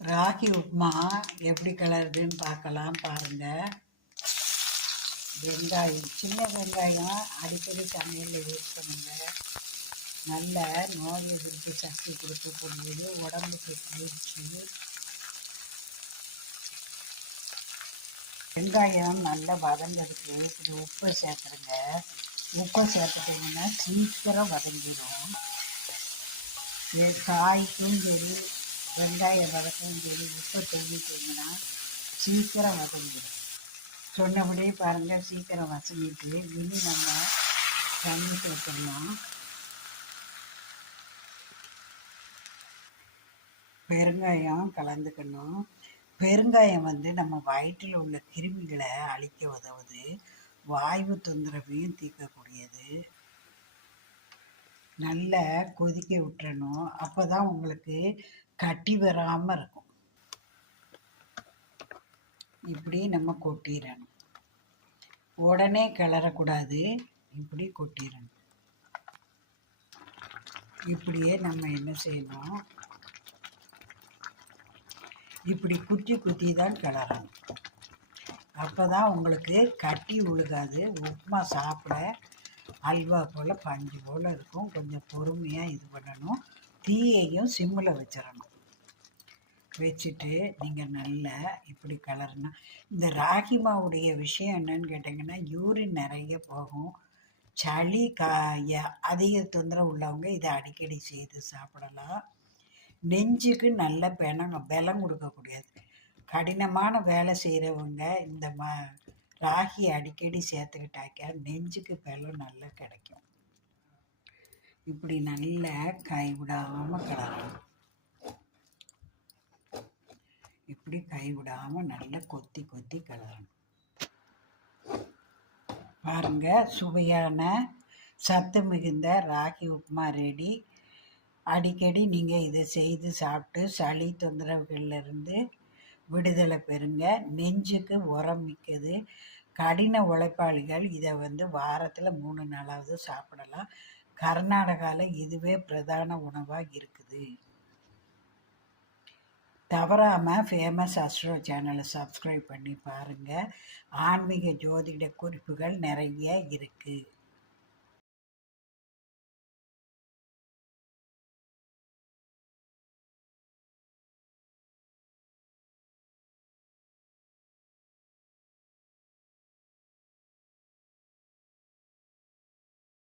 ராகி உப்புமா எப்படி கிளறுதுன்னு பார்க்கலாம் பாருங்க. வெங்காயம் சின்ன வெங்காயம் அடிக்கடி சமையலில் யூஸ் பண்ணுங்க. நல்ல நோய் எதிர்ப்பு சக்தி கொடுக்கக்கூடியது உடம்புக்கு குளிர்ச்சி. வெங்காயம் நல்லா வதங்கிறதுக்கு இது உப்பு சேர்த்துருங்க உப்பு சேர்த்துட்டிங்கன்னா சீக்கிரம் வதங்கிடும் காய்க்கும் சரி வெங்காயம் வதக்கும் சரி உப்பு தூவிட்டிங்கன்னா சீக்கிரம் வதங்கிடும். சொன்னபடியே பாருங்கள் சீக்கிரம் வசங்கிட்டு இனி நம்ம தண்ணி சேர்த்துடலாம் பெருங்காயம் கலந்துக்கணும். பெருங்காயம் வந்து நம்ம வயிற்றில் உள்ள கிருமிகளை அழிக்க உதவுது. வாய்வு தொந்தரவையும் தீர்க்கக்கூடியது. நல்லா கொதிக்க விட்டுறணும். அப்போ தான் உங்களுக்கு கட்டி வராமல் இருக்கும். இப்படி நம்ம கொட்டிடணும் உடனே கிளறக்கூடாது. இப்படி கொட்டிடணும் இப்படியே நம்ம என்ன செய்யணும்? இப்படி குத்தி குத்தி தான் கிளறணும். அப்போ தான் உங்களுக்கு கட்டி உழுகாது. உப்புமா சாப்பிட அல்வா போல் பஞ்சு போல் இருக்கும். கொஞ்சம் பொறுமையாக இது பண்ணணும். தீயையும் சிம்மில் வச்சிடணும். வச்சுட்டு நீங்கள் நல்லா இப்படி கலர்னா இந்த ராகி மாவுடைய விஷயம் என்னன்னு கேட்டிங்கன்னா யூரின் நிறைய போகும். சளி கா அதிக தொந்தரவு உள்ளவங்க இதை அடிக்கடி செய்து சாப்பிடலாம். நெஞ்சுக்கு நல்ல பெணங்க பலம் கொடுக்கக்கூடியது. கடினமான வேலை செய்கிறவங்க இந்த ம ராகி அடிக்கடி சேர்த்துக்கிட்டாக்க நெஞ்சுக்கு பலம் நல்லா கிடைக்கும். இப்படி நல்லா கைவிடாமல் கிளறணும் அப்படி கைவிடாமல் நல்லா கொத்தி கொத்தி கிளறணும் பாருங்க சுவையான சத்து மிகுந்த ராகி உப்புமா ரெடி அடிக்கடி நீங்கள் இதை செய்து சாப்பிட்டு சளி தொந்தரவுகள்ல இருந்து விடுதலை பெறுங்க. நெஞ்சுக்கு உரம் மிக்கது. கடின உழைப்பாளிகள் இதை வந்து வாரத்தில் மூணு நாளாவது சாப்பிடலாம். கர்நாடகாவில் இதுவே பிரதான உணவாக இருக்குது. தவறாமல் ஃபேமஸ் அஸ்ட்ரோ சேனலை சப்ஸ்கிரைப் பண்ணி பாருங்கள் ஆன்மீக ஜோதிட குறிப்புகள் நிறைய இருக்குது